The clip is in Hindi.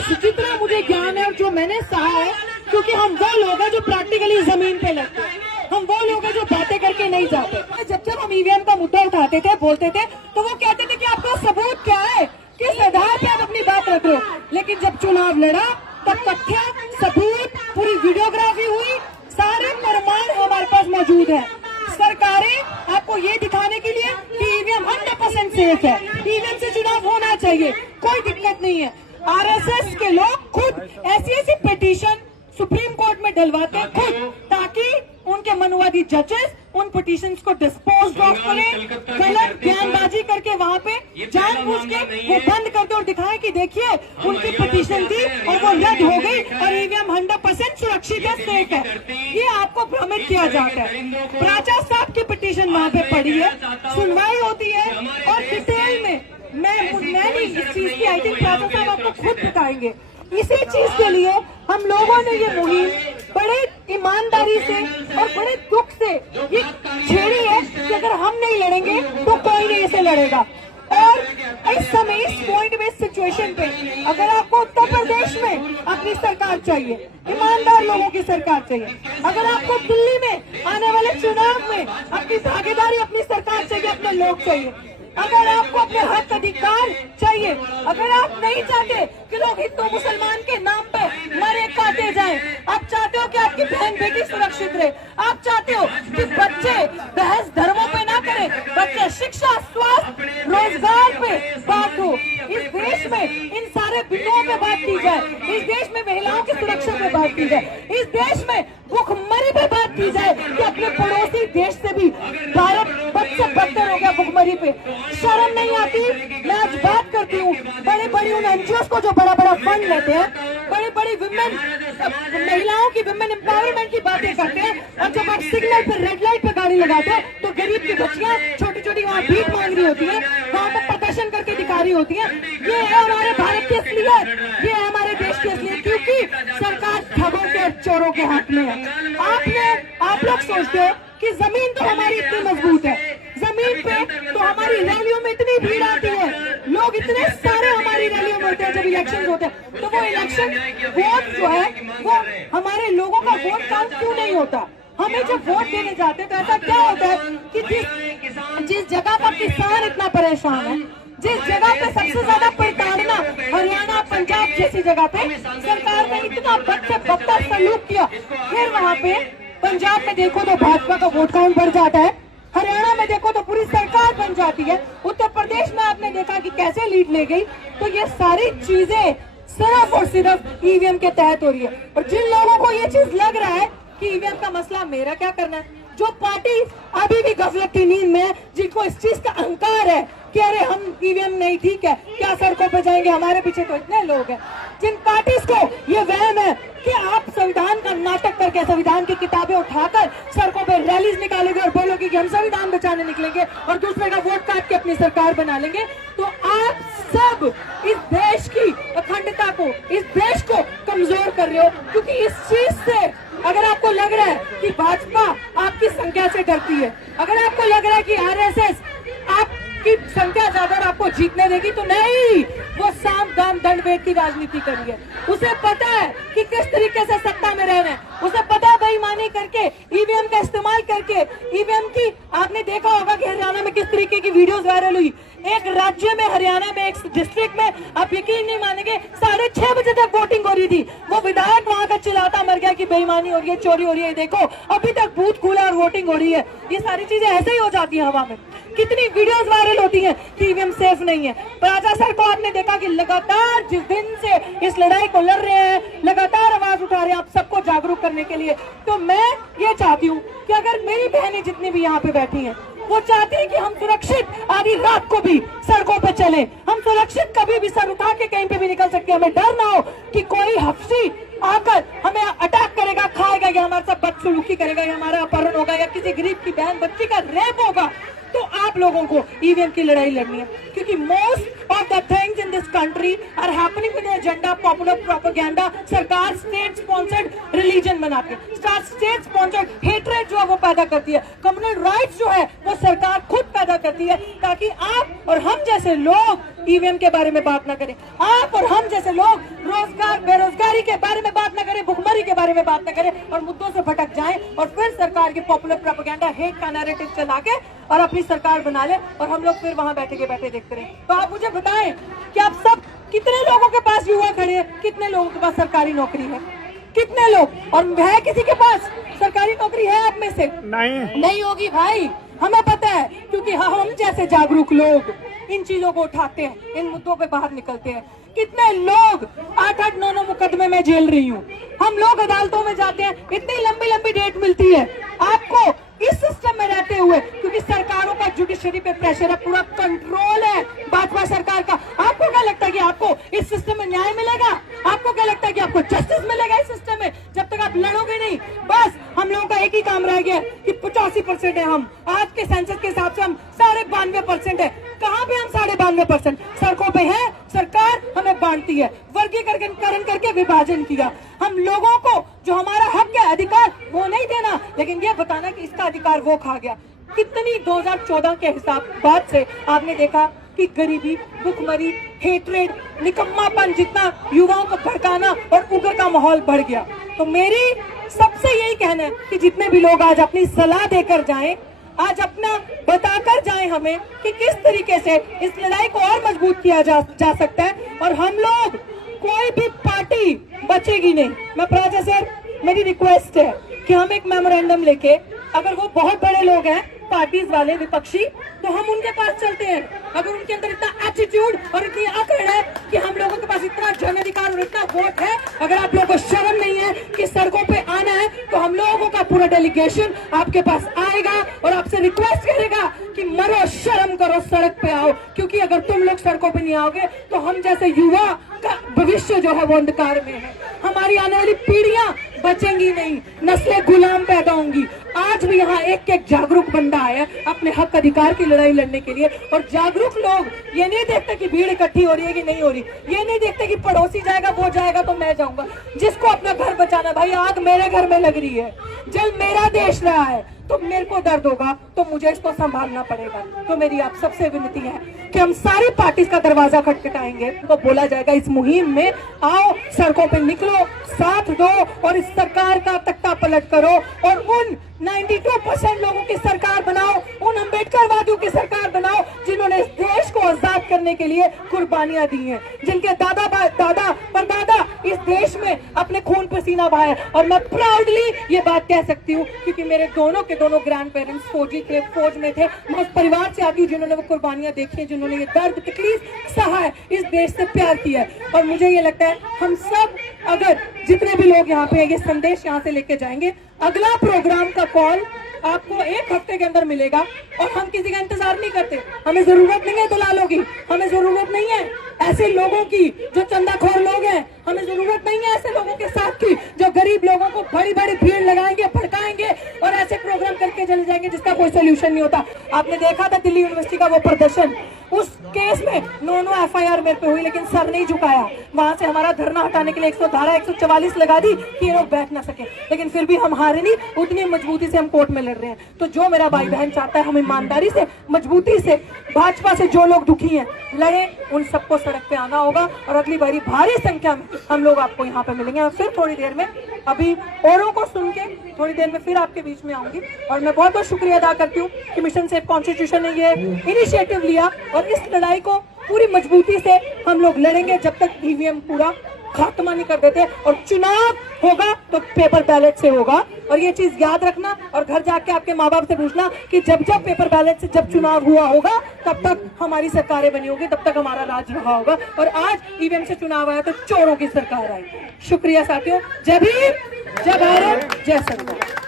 जितना मुझे ज्ञान है और जो मैंने सहा है, क्योंकि हम वो लोग हैं जो प्रैक्टिकली जमीन पे लगते हैं, हम वो लोग हैं जो बातें करके नहीं जाते। जब हम ईवीएम का मुद्दा उठाते थे, बोलते थे, तो वो कहते थे कि आपका सबूत क्या है, किस आधार पे आप अपनी बात रख रहे हो। लेकिन जब चुनाव लड़ा तब तथ्य, सबूत, पूरी वीडियोग्राफी हुई, सारे प्रमाण हमारे पास मौजूद है। सरकारें आपको ये दिखाने के लिए कि ईवीएम 100% सेफ है, ईवीएम से चुनाव होना चाहिए, कोई दिक्कत नहीं है। आरएसएस के लोग खुद ऐसी पिटीशन सुप्रीम कोर्ट में डलवाते हैं खुद, ताकि उनके मनुवादी जजेस उन पिटीशंस को डिस्पोज ऑफ करें, गलत बयानबाजी करके वहाँ पे जानबूझ के वो बंद कर दे और दिखाएं कि देखिए उनकी पिटीशन थी और वो रद्द हो गई और ईवीएम 100% सुरक्षित है, सेफ है। ये आपको भ्रमित किया जाता है। प्राचा साहब की पिटीशन वहाँ पे पड़ी है, सुनवाई होती है और डिटेल में मैं नहीं इस चीज की, आई थिंक प्राचा साहब आपको खुद बताएंगे। इसी चीज के लिए हम लोगों ने ये मुहिम बड़े ईमानदारी से और बड़े दुख से ये छेड़ी है कि अगर हम नहीं लड़ेंगे तो कोई नहीं इसे लड़ेगा। और इस समय इस पॉइंट बेस्ड सिचुएशन पे अगर आपको उत्तर प्रदेश में अपनी सरकार चाहिए, ईमानदार लोगों की सरकार चाहिए, अगर आपको दिल्ली में आने वाले चुनाव में अपनी भागीदारी, अपनी सरकार चाहिए, अपने लोग चाहिए, अगर आपको अपने हक अधिकार चाहिए, अगर आप नहीं चाहते कि लोग हिंदू मुसलमान के नाम पे मरे काटे जाएं, आप चाहते हो कि आपकी बहन बेटी सुरक्षित रहे, आप चाहते हो कि बच्चे बहस धर्मों पे ना करें, बच्चे शिक्षा, स्वास्थ्य, रोजगार पे बात हो, इस देश में इन सारे बिंदुओं पे बात की जाए, इस देश में महिलाओं की सुरक्षा पे बात की जाए, इस देश में भुखमरी पे बात की जाए कि अपने पड़ोसी देश से भी भारत बद से बदतर हो गया भुखमरी पे। शर्म नहीं आती? मैं आज बात करती हूँ बड़े बड़ी उन एनजीओ को जो बड़ा बड़ा फंड लेते हैं, बड़ी बड़ी विमेन, महिलाओं की विमेन एम्पावरमेंट की बातें करते हैं, और जब आप सिग्नल पे, रेड लाइट पे गाड़ी लगाते हैं तो गरीब की बच्चियां छोटी छोटी वहाँ भीख मांग रही होती है, वहाँ पर प्रदर्शन करके दिखा रही होती है। ये है हमारे भारत की असलियत, ये है हमारे देश की असलियत, क्योंकि सरकार ठगों के, चोरों के हाथ में है। आप लोग सोचते हो कि जमीन तो हमारी इतनी मजबूत है, जमीन पे तो हमारी रैलियों में इतनी भीड़ आती है, लोग इतने सारे हमारी रैलियों में होते हैं जब इलेक्शन होते हैं, तो वो इलेक्शन वोट जो है वो हमारे लोगों का वोट काउंट क्यों नहीं होता? हमें जब वोट देने जाते हैं तो ऐसा क्या होता है कि जिस जगह पर किसान इतना परेशान है, जिस जगह पे सबसे ज्यादा प्रताड़ना हरियाणा, पंजाब जैसी जगह पे सरकार ने इतना बद से बदतर सलूक किया, फिर वहाँ पे पंजाब में देखो तो भाजपा का वोट काउंट बढ़ जाता है, हरियाणा में देखो तो पूरी सरकार बन जाती है, उत्तर प्रदेश में आपने देखा कि कैसे लीड ले गई। तो ये सारी चीजें सिर्फ और सिर्फ ईवीएम के तहत हो रही है। और जिन लोगों को ये चीज लग रहा है कि ईवीएम का मसला मेरा क्या करना है, जो पार्टी अभी भी गफलत की नींद में है, जिनको इस चीज का अहंकार है कि अरे हम ईवीएम नहीं ठीक है, क्या सड़कों पे जाएंगे, हमारे पीछे तो इतने लोग हैं, जिन पार्टीज को ये वहम है कि आप संविधान का नाटक करके संविधान की किताबें उठाकर सड़कों पे रैलीज निकालेंगे और बोलोगे कि हम संविधान बचाने निकलेंगे और दूसरे का वोट काट के अपनी सरकार बना लेंगे, तो आप सब इस देश की अखंडता को, इस देश को कमजोर कर रहे हो। क्योंकि इस चीज से अगर आपको लग रहा है कि भाजपा आपकी संख्या से डरती है, अगर आपको लग रहा है कि आरएसएस आपकी संख्या ज्यादा आपको जीतने देगी, तो नहीं, वो साम दाम दंड भेद की राजनीति करी है। उसे पता है कि किस तरीके से सत्ता में रहना है, उसे पता है बेईमानी करके, ईवीएम का इस्तेमाल करके, ईवीएम की आपने देखा होगा कि हरियाणा में किस तरीके की वीडियोस वायरल हुई। एक राज्य में, हरियाणा में, एक डिस्ट्रिक्ट में, आप यकीन नहीं मानेंगे, 6:30 बजे तक वोटिंग हो रही थी, वो विधायक वहां का चिल्लाता मर गया कि बेईमानी हो रही है, चोरी हो रही है, देखो अभी तक बूथ खुला और वोटिंग हो रही है। ये सारी चीजें ऐसे ही हो जाती है हवा में। कितनी वीडियोस वायरल होती हैं कि ईवीएम सेफ नहीं है। प्राचा सर को आपने देखा कि लगातार जिस दिन से इस लड़ाई को लड़ रहे हैं, लगातार आवाज उठा रहे हैं आप सबको जागरूक करने के लिए। तो मैं ये चाहती हूँ कि अगर मेरी बहनें जितनी भी यहाँ पे बैठी हैं, वो चाहती है कि हम सुरक्षित आधी रात को भी सड़कों पे चले, हम सुरक्षित कभी भी सर उठा के कहीं पे भी निकल सकते हैं, हमें डर ना हो कि कोई हफ्सी आकर हमें अटैक करेगा, खाएगा, या हमारे साथ बदसलूकी करेगा, या हमारा अपहरण होगा, या किसी गरीब की बहन बच्ची का रेप होगा। तो आप लोगों को ईवीएम की लड़ाई लड़नी है, क्योंकि most of the things in this country are happening with agenda, popular propaganda. सरकार स्टेट स्पॉन्सर्ड रिलीजन बनाती है, स्टेट स्पॉन्सर्ड हेट्रेड जो है वो पैदा करती है, कम्युनल राइट्स जो है वो सरकार खुद पैदा करती है, ताकि आप और हम जैसे लोग ईवीएम के बारे में बात ना करें, आप और हम जैसे लोग रोजगार बेरोजगारी के बारे में बात ना करें, भुखमरी के बारे में बात ना करें और मुद्दों से भटक जाएं और फिर सरकार की पॉपुलर प्रोपेगेंडा, हेट का नैरेटिव चला के और अपनी सरकार बना ले और हम लोग फिर वहां बैठे के बैठे देखते रहे। तो आप मुझे बताएं कि आप सब कितने लोगों के पास युवा खड़े हैं, कितने लोगों के पास सरकारी नौकरी है, कितने लोग, और है किसी के पास सरकारी नौकरी है आप में से? नहीं होगी भाई, हमें पता है, क्योंकि हम जैसे जागरूक लोग इन चीजों को उठाते हैं, इन मुद्दों पे बाहर निकलते हैं। कितने लोग 8-8, 9-9 मुकदमे में झेल रही हूँ, हम लोग अदालतों में जाते हैं, इतनी लंबी लंबी डेट मिलती है आपको इस सिस्टम में रहते हुए, क्योंकि सरकारों का जुडिशरी पे प्रेशर है, पूरा कंट्रोल है भाजपा सरकार का। आपको क्या लगता है कि आपको इस सिस्टम में न्याय मिलेगा? आपको क्या लगता है कि आपको जस्टिस मिलेगा इस सिस्टम में जब तक आप लड़ोगे नहीं? बस हम लोगों का एक ही काम रह गया कि 85% है हम, आज के सेंसस के हिसाब से हम 92.5% है। कहाँ पे हम 92.5%? सड़कों पे है, सरकार हमें बांटती है, वर्गीकरण करके विभाजन किया। हम लोगों को जो हमारा हक है, अधिकार, वो नहीं देना, लेकिन ये बताना कि इसका अधिकार वो खा गया। कितनी 2014 के हिसाब बाद से आपने देखा कि गरीबी, भुखमरी, हेट्रेड, निकम्मापन, जितना युवाओं को भड़काना और उग्र का माहौल बढ़ गया। तो मेरी सबसे यही कहना है कि जितने भी लोग आज अपनी सलाह देकर जाएं, आज अपना बताकर जाएं हमें कि किस तरीके से इस लड़ाई को और मजबूत किया जा सकता है, और हम लोग, कोई भी पार्टी बचेगी नहीं। मैं प्राचा सर, मेरी रिक्वेस्ट है कि हम एक मेमोरेंडम लेके, अगर वो बहुत बड़े लोग हैं पार्टीज वाले, विपक्षी, तो हम उनके पास चलते हैं। अगर उनके अंदर इतना एटीट्यूड और इतनी अकड़ है कि हम लोगों के पास इतना जन अधिकार और इतना वोट है, अगर आप लोगों को शर्म नहीं है कि सड़कों पे आना है, तो हम लोगों का पूरा डेलीगेशन आपके पास आएगा और आपसे रिक्वेस्ट करेगा कि मरो, शर्म करो, सड़क पे आओ। क्योंकि अगर तुम लोग सड़कों पे नहीं आओगे तो हम जैसे युवा का भविष्य जो है वो अंधकार में है, हमारी आने वाली पीढ़ियां बचेंगी नहीं, नस्लें गुलाम पैदा होंगी। आज भी यहाँ एक एक जागरूक बंदा आया अपने हक अधिकार की लड़ाई लड़ने के लिए, और जागरूक लोग ये नहीं देखते कि भीड़ इकट्ठी हो रही है कि नहीं हो रही, ये नहीं देखते कि पड़ोसी जाएगा, वो जाएगा तो मैं जाऊंगा। जिसको अपना घर बचाना, भाई आग मेरे घर में लग रही है, जल मेरा देश रहा है, तो मेरे को दर्द होगा तो मुझे इसको संभालना पड़ेगा। तो मेरी आप सबसे विनती है कि हम सारी पार्टी का दरवाजा खटखटाएंगे, तो बोला जाएगा इस मुहिम में आओ, सड़कों पे निकलो, साथ दो और इस सरकार का तख्ता पलट करो और उन 92% लोगों की सरकार बनाओ, उन अम्बेडकरवादियों की सरकार बनाओ जिन्होंने इस देश को आजाद करने के लिए कुर्बानियां दी हैं, जिनके दादा परदादा इस देश में अपने खून पसीना बहाया। और मैं प्राउडली ये बात कह सकती हूँ क्योंकि मेरे दोनों के दोनों ग्रैंड पेरेंट्स फौजी थे, फौज में थे। मैं उस परिवार से आती हूँ जिन्होंने वो कुर्बानियां देखी है, जिन्होंने ये दर्द तकलीफ सहा है, इस देश से प्यार किया है। और मुझे ये लगता है हम सब, अगर जितने भी लोग यहाँ पे ये संदेश यहाँ से लेके जाएंगे, अगला प्रोग्राम का कॉल आपको 1 हफ्ते के अंदर मिलेगा। और हम किसी का इंतजार नहीं करते, हमें जरूरत नहीं है दलालों की, हमें जरूरत नहीं है ऐसे लोगों की जो चंदाखोर लोग हैं, हमें जरूरत नहीं है ऐसे लोगों के साथ की जो गरीब लोगों को बड़ी बड़ी भीड़ लगाएंगे, भड़काएंगे और ऐसे प्रोग्राम करके चले जाएंगे जिसका कोई सोल्यूशन नहीं होता। आपने देखा था दिल्ली यूनिवर्सिटी का वो प्रदर्शन, उस केस में 9 FIR मेरे पे हुई, लेकिन सर नहीं झुकाया। वहां से हमारा धरना हटाने के लिए 144 लगा दी कि ये लोग बैठ ना सके, लेकिन फिर भी हम हारे नहीं, उतनी मजबूती से हम कोर्ट में लड़ रहे हैं। तो जो मेरा भाई बहन चाहता है, हम ईमानदारी से, मजबूती से, भाजपा से जो लोग दुखी हैं लड़े, उन सबको सड़क पे आना होगा और अगली बारी भारी संख्या में हम लोग आपको यहाँ पे मिलेंगे। और फिर थोड़ी देर में, अभी औरों को सुन के थोड़ी देर में फिर आपके बीच में आऊंगी। और मैं बहुत बहुत शुक्रिया अदा करती हूँ कि मिशन सेव कॉन्स्टिट्यूशन ने ये इनिशिएटिव लिया और इस लड़ाई को पूरी मजबूती से हम लोग लड़ेंगे जब तक ईवीएम पूरा खात्मा नहीं कर देते। और चुनाव होगा तो पेपर बैलेट से होगा, और ये चीज याद रखना और घर जाके आपके माँ बाप से पूछना कि जब जब पेपर बैलेट से जब चुनाव हुआ होगा तब तक हमारी सरकारें बनी होगी, तब तक हमारा राज रहा होगा। और आज ईवीएम से चुनाव आया तो चोरों की सरकार आई। शुक्रिया साथियों, जय भीम, जय भारत, जय संविधान।